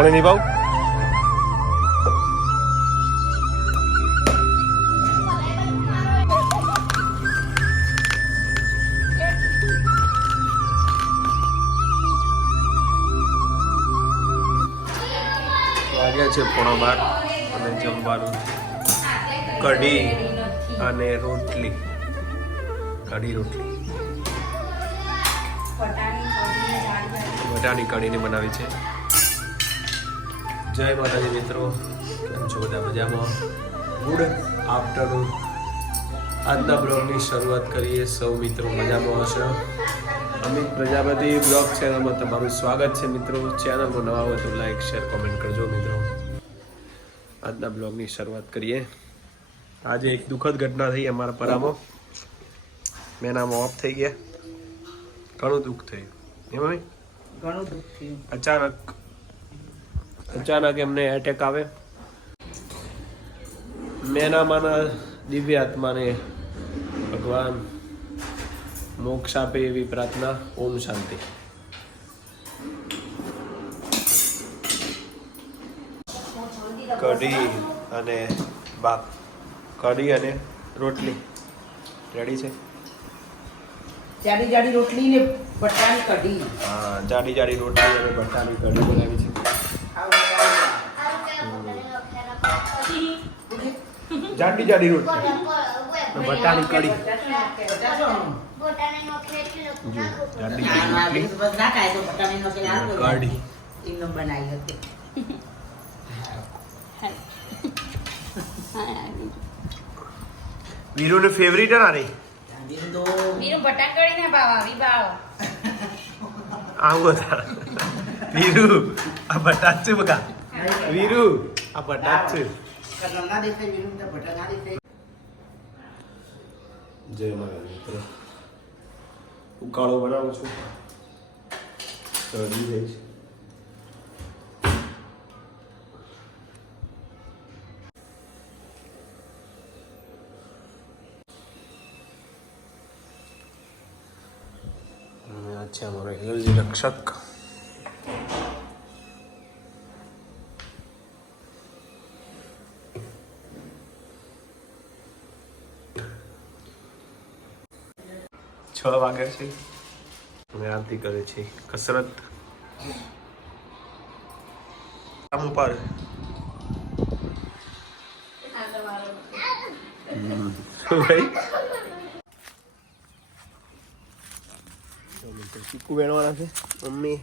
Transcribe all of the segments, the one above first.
કોણે ભાવ વાગ્યા છે પોણા બાર અને જમવાનું. કઢી અને રોટલી. કઢી રોટલી. વટાણી કઢીને બનાવી છે. જય માતાજી મિત્રો. કેમ છો બધા મજામાં? ગુડ આફ્ટરનૂન આજના બ્લોગની શરૂઆત કરીએ. સૌ મિત્રો મજામાં હશે? અમિત પ્રજાપતિ બ્લોગ ચેનલમાં તમારું સ્વાગત છે મિત્રો. ચેનલમાં નવા હોય તો લાઈક શેર કોમેન્ટ કરજો મિત્રો. આજના બ્લોગની શરૂઆત કરીએ. આજે એક દુઃખદ ઘટના થઈ અમારા પરામાં. મેનામાં ઓફ થઈ ગયા. ઘણું દુઃખ થયું. એમાં ઘણું દુઃખ થયું. અચાનક અચાનક એમને એટેક આવે. મેનામાના દિવ્ય આત્માને ભગવાન મોક્ષ આપે એવી પ્રાર્થના. ઓમ શાંતિ. કઢી અને બાપ કઢી અને રોટલી. રેડી છે? જાડી જાડી રોટલી ને બટાની કઢી. હા જાડી જાડી રોટલી અને બટાની કઢી બનાવી છે. જાડી જાડી રોટલી. બટાની બનાવી હતી. વીરુની ફેવરિટ ના રે વીરુ બટાકડી ને ભાવ આવી ભાવ. આવું વીરુ આ બટાટ છે બકા. વીરુ આ બટાટ છે. જય મારા મિત્ર. ઉકાળો બનાવું છું. ચડી જાય છે અમારો એનર્જી રક્ષક. છ વાગે છે. આરતી કરે છે કસરત. કામ ઉપર. ભાઈ. ચીકુ વેણવાના છે. મમ્મી.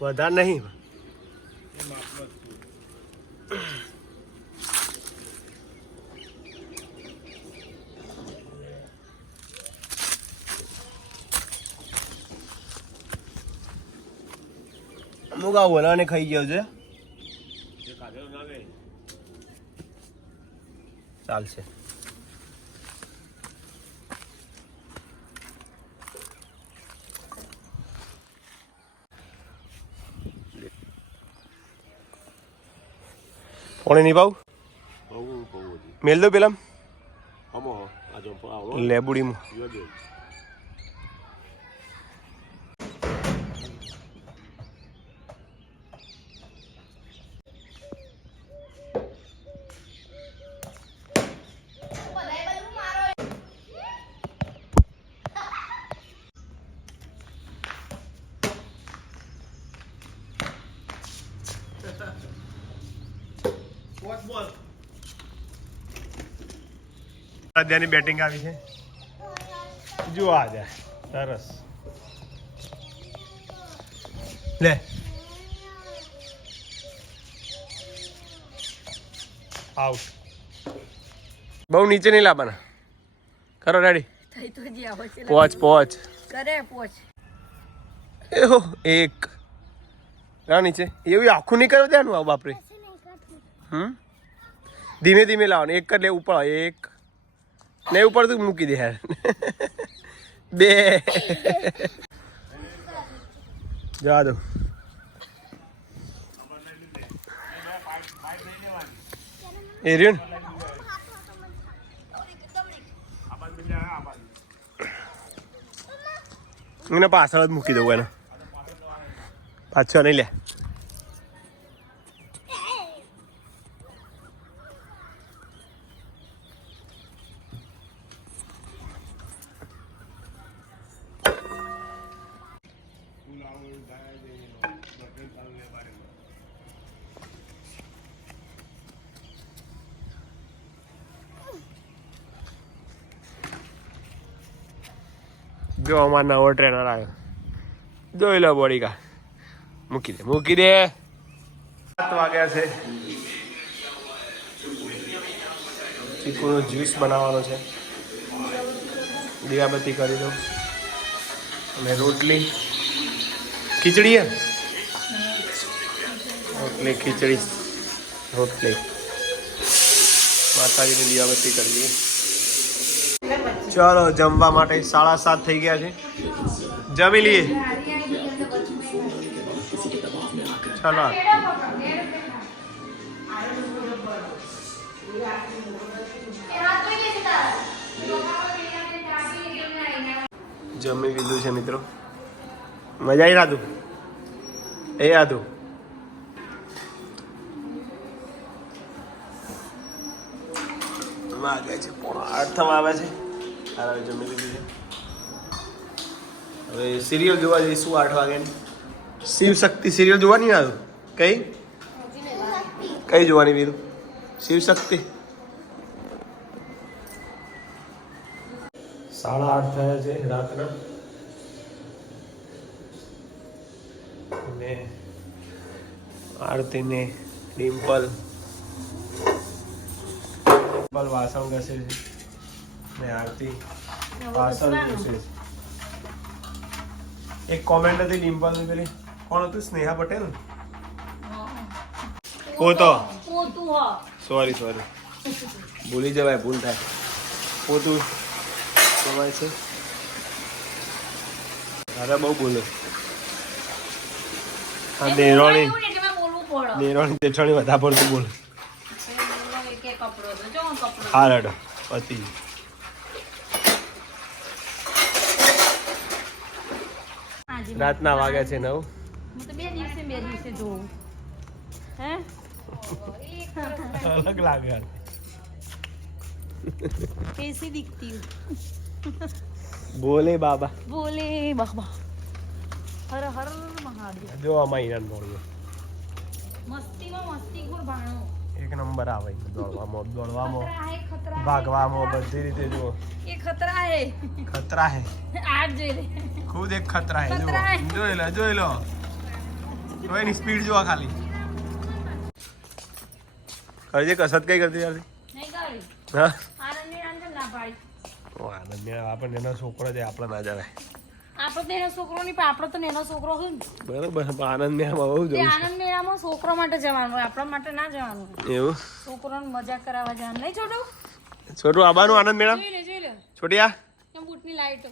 વધારે નહીં. અમુક આ ઓલાને ખાઈ ગયો છે. ચાલશે. કોણે નહીં ભાવ મેલ દો પેલા લેબુડીમાં. અત્યારની બેટિંગ આવી છે. જો આ જાય સરસ. લે. આઉટ બહુ નીચે નહીં લાવવાના. કરો રેડી થઈ તો જી આવો છે પોચ પોચ. કરે પોચ. એહો એક. ના નીચે. એવું આખું નહીં કરો ત્યાંનું આવું બાપરે. હમ? ધીમે ધીમે લાવવાનું. એક જ લે ઉપર. એક. નહીં ઉપર તું મૂકી દે યાર. બે. જવા દો. એ રહ્યું ને? પાછળ જ મૂકી દઉં એને. પાછળ નહીં લે. જો અમાર નવો ટ્રેનર આવ્યો. જોઈ લો બોડી કા મૂકી દે મૂકી દે. સાત વાગ્યા છે. ચીકુનો જ્યુસ બનાવવાનો છે. દીવાબત્તી કરી દો અને રોટલી. ખીચડી એમ? રોટલી, ખીચડી, રોટલી. માતાજીની દીવાબત્તી કરી દઈએ. ચાલો, જમવા માટે સાડા સાત થઈ ગયા છે. જમી લઈએ. ચાલો. જમી લીધું છે, મિત્રો. મજા આવી રાધુ? એ રાધુ. વાગે છે, પોણા આઠ થવા આવે છે. હવે જમી લીધી છે. હવે સિરિયલ જોવા જઈશું આઠ વાગ્યાની. શિવ શક્તિ સિરિયલ જોવાની ના કઈ? કઈ જોવાની વીરુ? શિવ શક્તિ. સાડા આઠ થયા છે રાતના. અને આરતી ને ડિમ્પલ. ડિમ્પલ વાસણ ઘસે છે. ને આરતી વાસણ ઘસે એક કોમેન્ટ હતી ડિમ્પલની પેલી. કોણ હતું? સ્નેહા પટેલ? પોતો. પોતું હ. સોરી સોરી ભૂલી જવાય ભૂલ થાય. પોતું. કહેવાય છે. અરે બહુ બોલો. હા દેરોણી દેરોણી જેઠાણી વધારે પડતું બોલ. બોલો કે કપડો હતો. જો કપડો હા રેડો પતિ આજે રાતના વાગે છે નવ. અલગ લાગે. કેસી દિખતી બોલે બાબા. બોલે બાબા. હર હર મહાદેવ. જો આમાં ઈરાન બોલ્યો મસ્તીમાં મસ્તી ગુણ ભાણો. એક નંબર આવે દોડવામાં. દોડવામાં ભાગવામાં બધી રીતે જો એ ખતરા હે. ખતરા હે. આજ જોઈ લે. ખુદ એક ખતરા હે જો જોઈ લો જોઈ લો. તો એની સ્પીડ જોવા ખાલી. કરજે કસરત કઈ કરતી યાર હા? આનંદ ના આપણને એનો છોકરો છે આપણે ના જવાય આપણો તો છોકરો નહીં પણ આપણો તો એનો છોકરો હોય ને. બરોબર આનંદ ને બહુ જવું આનંદ મેળામાં છોકરો માટે જવાનું હોય આપણા માટે ના જવાનું એવું? છોકરોને મજા કરાવવા જવાનું. નહીં છોટું? છોટું આબાનું આનંદ મેળા. જોઈ લે જોઈ લે. છોટિયા? બૂટની લાઈટો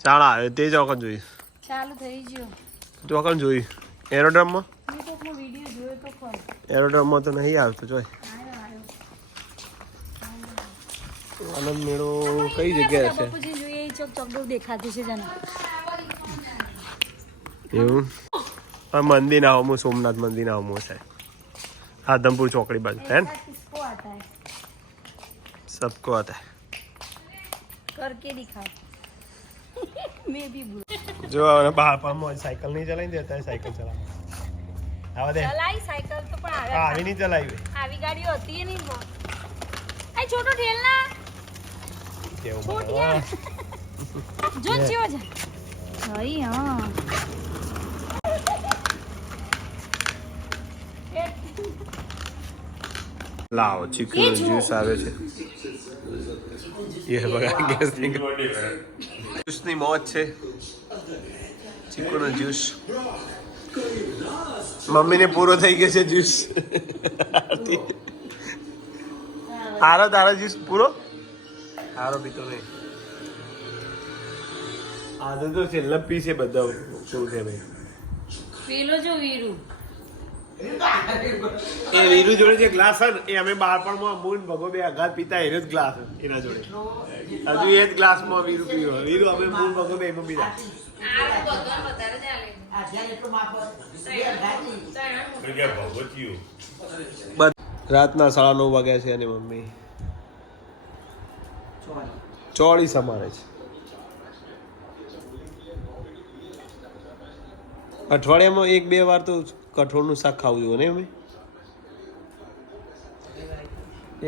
ચાલા આવે તે ચોકન જોઈ ચાલુ થઈ ગયો ચોકન જોઈ એરોડ્રમમાં મેં કોકનો વિડીયો જોયો તો ખરો એરોડ્રમમાં તો નહીં આવતો જોઈ આયો આયો આનંદ મેળો કઈ જગ્યાએ છે બાપુજી જોઈએ એ ચોક ચોકડો દેખાતી છે જને એવું આ મંદિર ના હોમું સોમનાથ મંદિર ના હોમું છે આદમપુર ચોકડી બાજુ હે ને किसको आता है सबको आता है करके दिखाओ મે બી ભૂલ જો હવે સાયકલ નહીં ચલાવી દેતા સાયકલ ચલાવ. આવા દે. ચલાઈ સાયકલ તો પણ આવે. આવી નહીં ચલાવી આવી ગાડીઓ હતી નહીં આ છોટો ઢેલ ના. કેવું છોટિયા. જો ચિયો જા. હઈ હા. લાવો ચીકુ જ્યુસ આવે છે. એ બગા ગેસ નીકળ. જ્યુસની મોજ છે. ચીકુ નો જ્યુસ. મમ્મીને પૂરો થઈ ગયો છે જ્યુસ. હારો તારો જ્યુસ પૂરો? હારો પીતો નહીં. આજે તો છેલ્લા પીસ એ બધા શું છે ભાઈ? પેલો જો વીરુ. એ વીરુ જોડે જે ગ્લાસ હતો એ અમે બાળપણમાં મૂન ભગો બે આઘાત પીતા, એનો જ ગ્લાસ એના જોડે. હજુ એ જ ગ્લાસમાં વીરુ પીવો વીરુ અમે મૂન ભગો બે એમાં પીતા. રાતના સાડા નવ વાગ્યા છે અને મમ્મી. ચોળી સમારે છે. અઠવાડિયામાં એક બે વાર તો કઠોળનું શાક ખાવું જોઈએ ને અમે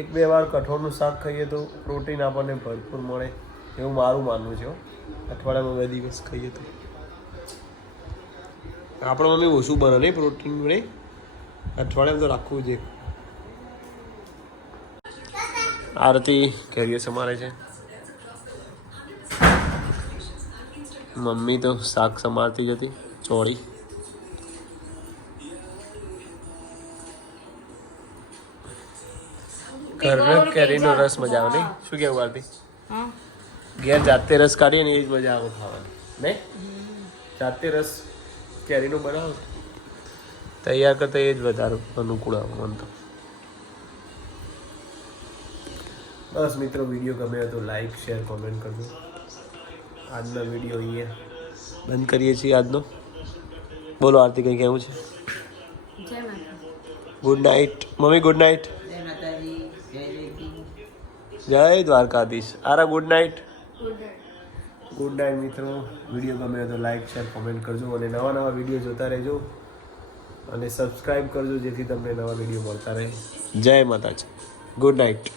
એક બે વાર કઠોળનું શાક ખાઈએ તો પ્રોટીન આપણને ભરપૂર મળે એવું મારું માનવું છે હો. અઠવાડિયામાં બે દિવસ ખાઈએ તો. આપણે મમ્મી ઓછું બને નહીં પ્રોટીન મળે અઠવાડિયામાં તો રાખવું જોઈએ આરતી કેરીઓ સમારે છે. મમ્મી તો શાક સમારતી જ હતી ચોળી. ઘરનો કેરીનો રસ મજા આવે નહીં? શું કેવું આરતી? હા. ઘેર જાતે રસ કાઢીએ ને એ જ મજા આવે ખાવાની. નહીં? જાતે રસ કેરીનો બનાવો. તૈયાર કરતા એ જ વધારે અનુકૂળ આવે મને તો. બસ મિત્રો વીડિયો ગમે તો લાઈક શેર કોમેન્ટ કરજો. આજનો વીડિયો અહીંયા બંધ કરીએ છીએ આજનો. બોલો આરતી કંઈ કહેવું છે? Good night mummy good night જય દ્વારકાધીશ. આરા ગુડ નાઇટ ગુડ નાઇટ મિત્રો. વીડિયો ગમે તો લાઈક શેર કોમેન્ટ કરજો અને નવા નવા વીડિયો જોતા રહેજો. અને સબસ્ક્રાઈબ કરજો જેથી તમને નવા વીડિયો મળતા રહે. જય માતાજી. Good night